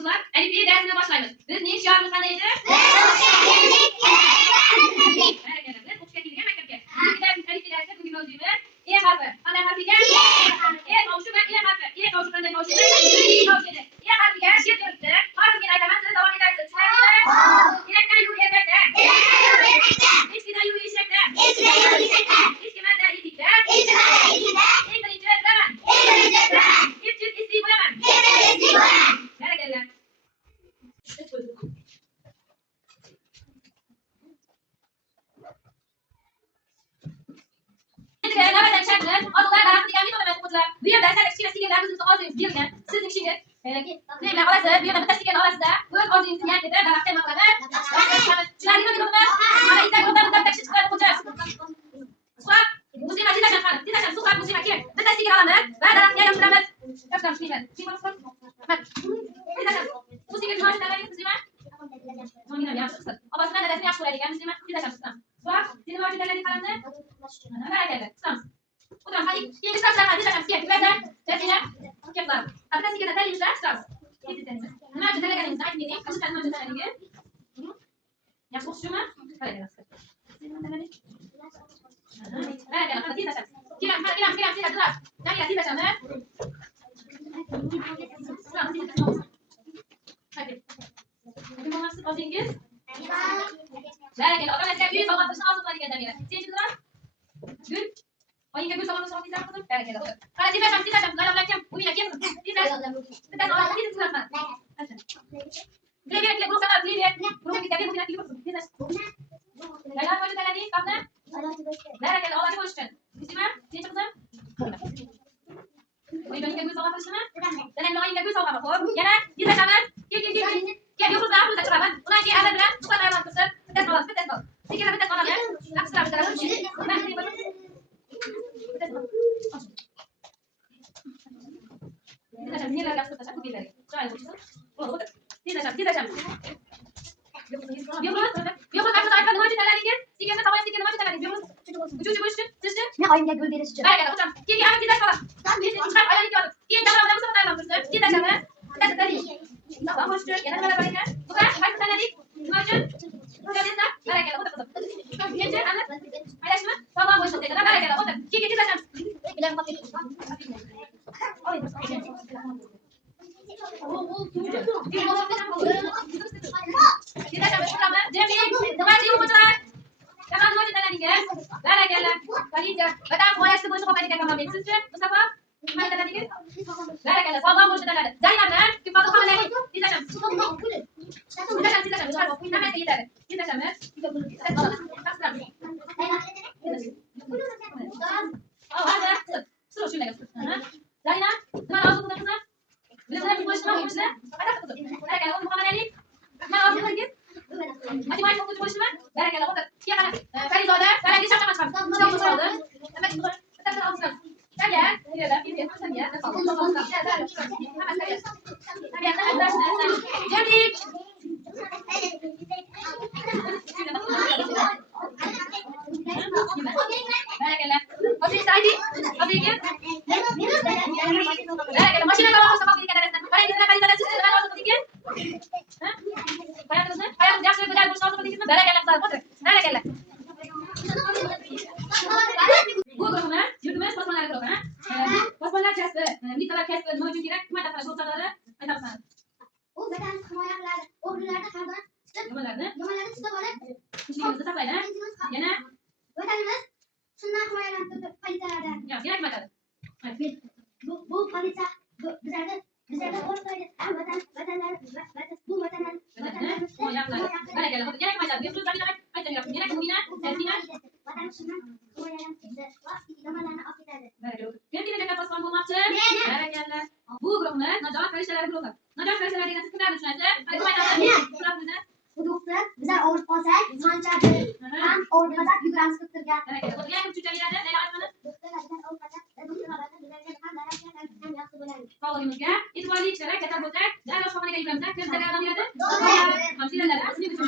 o'quvchilar, alifbe darsini boshlaymiz. Bizning shiorimiz qandaydi? Barakalla. Biz o'qishga kelgan maktabga. Bugungi alifbe darsida bugungi mavzuimiz E harfi. Qanday harf ekan? E tovushi va E harfi. E tovushi qanday tovush edi? E tovush edi. E harfiga she'r yuribdi. Harfini aytaman, siz davom etasiz. Tushunarlimi? Elakdan yu erkakda. Echkidan yu eshakda. Echkimada etikda. Eng birinchi bilaman. Epchil esli bo'laman. Barakalla. Navbatdagi shartlar oziqlar daraxti degan video o'quvchilar. Bu yerda sizlar kichkina stikerlar o'zingizni orzungiz berilgan. Sizning ishingiz bilan olasiz. Bu yerda bitta stikerni olasizda. O'z orzungizni yangida daraxtga nima qilamiz? Tushunarlimi videomi? Mana ikkita yo'ldan bitta kishi chiqadi o'quvchi. Suhbat, muslima tezlashamiz qani. Tezlashamiz. Suhbat muslima keyin. Bitta stiker olamiz va daraxtga yopishtiramiz. Yopishtiramiz qiyin. Tezlashamiz. Bu stiker nima uchun tanladingiz muslima? Nima yaxshi qilsin. Opasidan dadasini yaxshi ko'radigan muslima. Tezlashamiz. Suhbat, siz nima uchun tanladingiz qalamni? Barakalla. Qisamiz. O'tiramiz. Hadi keyingi so'rovlarga tezlashamiz. Keyin tugazdan. Jasina. Keplar. Bitta stikerni tanlaymiz. Qisamiz. Nima uchun tanlaganingizni aytib bering. Qachon nima uchun tanladingiz? Yaxshi o'qish uchunmi? Barakalla. Barakalla. Qani tezlashamiz. Keling, tezlashamiz. Jamila tezlashamiz. Hadi. Nima maqsad oldingiz? Barakalla. Otamizga uy sovg'a qilishni orzu qiladigan Jamila. Sen chiqdilar? Gul. Oyinga gul sovg'a qilishni orzu qildim. Barakalla. Qani tezlashamiz. Ular kim? Umina kim? Tezlash. Bitta olib tezlashamiz. Kile guruh sana kile. Guruh kita Umina kile. Tezlash. Dalam mo'jiz tanlading, qapni? Barakalla. Allohga bo'lish uchun. Muslima, sen chiqdin? Oyinga gul sovg'a qilishmi? Dadamga oyinga gul sovg'a qil. Xo'p. Yana tezlashamiz. Kel. Gel yo'qsa pulda chiqaman. Undan keyin azar bilan suhbat aylanib tursin. Bitta olamiz. Sekirlar bitta olamiz. Yaxshiramiz. Tezlashamiz. Nelar yaxshi tashab ko'paylarga. Chiroyli bo'lsin. O'tir. Tezlashamiz. Yo'qsa aytma nima uchun tanladingiz? Sekirni savoy sekirni nima uchun tanladingiz? Uchinchi bo'lish uchun, siz uchun? Men oyimga gul berish uchun. Barakalla. O'tiramiz. Keyin ana tezlash qolamiz. Chiqib aylanib olamiz. Keyin davomida musobaqa aylanib tursin. Tezlashamiz. Sağ hoş geldin. Yana beraber gel. Bu kadar. Kaç tane dedik? Ne için? Gördünüz mü? Barakalla. Otur kızım. Gençler anlat. Paylaş mı? Tamam hoş geldin. Barakalla. Otur. Kim getireceğim? Bilen bakayım. Barakalla. Kalite. Vatan koyası boşu kopaydı kameram. Sizce Mustafa? Hadi dedik. Barakalla. Sağlam boşu derler. Zaynaplar. Kim balık kamerayı? Tezlashamiz. Tezlashamiz. Nafas yeter. Tezlashamiz. Hadi. Sıra şöyle yapsın. Zaynap. Nima lazım bu kızım? Bizler bir boşuna olmuşsa. Hadi kızım. Barakalla. Onu kamerayı. Nima lazım bu kız? Matematik okucu boşuna. Barakalla. Otur. Kim kana? Farizoda. Barakalla şaşamak çıkar. Çok güzel oldu. Hemen bu. Tabii alsın. Gel. Gel. Cemil. Barakalla. Hadi saydi. Hadi gel. Barakalla. Maşina tamam olsa bakayım kadar. Parayı bizden kaliteli siz ben olsa bakayım. Ha? Hayatınız ne? Hayatınız yaxshi güzel boşuna olsa bakayım. Barakalla. Otur. Barakalla. Bu grubuna yurtimiz posmonlari guruhi. Posmonlar kasbi, militalar kasbi nima uchun kerak? Nima taqdir so'zlarni aytamiz. U vatan himoya qiladi. O'g'rilarni qardan Nimalarni? nimalarni tutib olib, Tinchligimizni saqlaydi. Yana vatanimiz shundan himoyalanib turibdi politsiyalardan. yana kim aytadi? Bu politsiya bizlarga qo'rqitadi. Bu vatanlarimiz. Himoya qiladi. Barakalla. Yana kim aytadi? Yurtimiz zaminlar aytadi. Yana kim Umina? Sazina? Vatanimiz shundan himoyalanib turibdi. Yomonlarni olib ketadi. Barakalla. Kim kelajakda posbon bo'lmoqchi? Barakalla. Bu guruhimiz najot farishtalari guruhi. Najot farishtalari degan siz kimlarni tushunasiz? Hadi kim aytadi? Bu doktor bizlar og'rib qolsak, qanchadir ham og'rimasak yuguramiz turgan. Barakalla. Yana kim tushuncha beradi? Leyla aytmani? Doktorlardan ovqatlar, ham yaxshi bo'ladi. Sog'lig'imizga e'tiborli kishilar kasal bo'lsak, darrov shifoxonaga yuboramiz. Kim bizga yordam beradi? Hamshiralar. Shuning uchun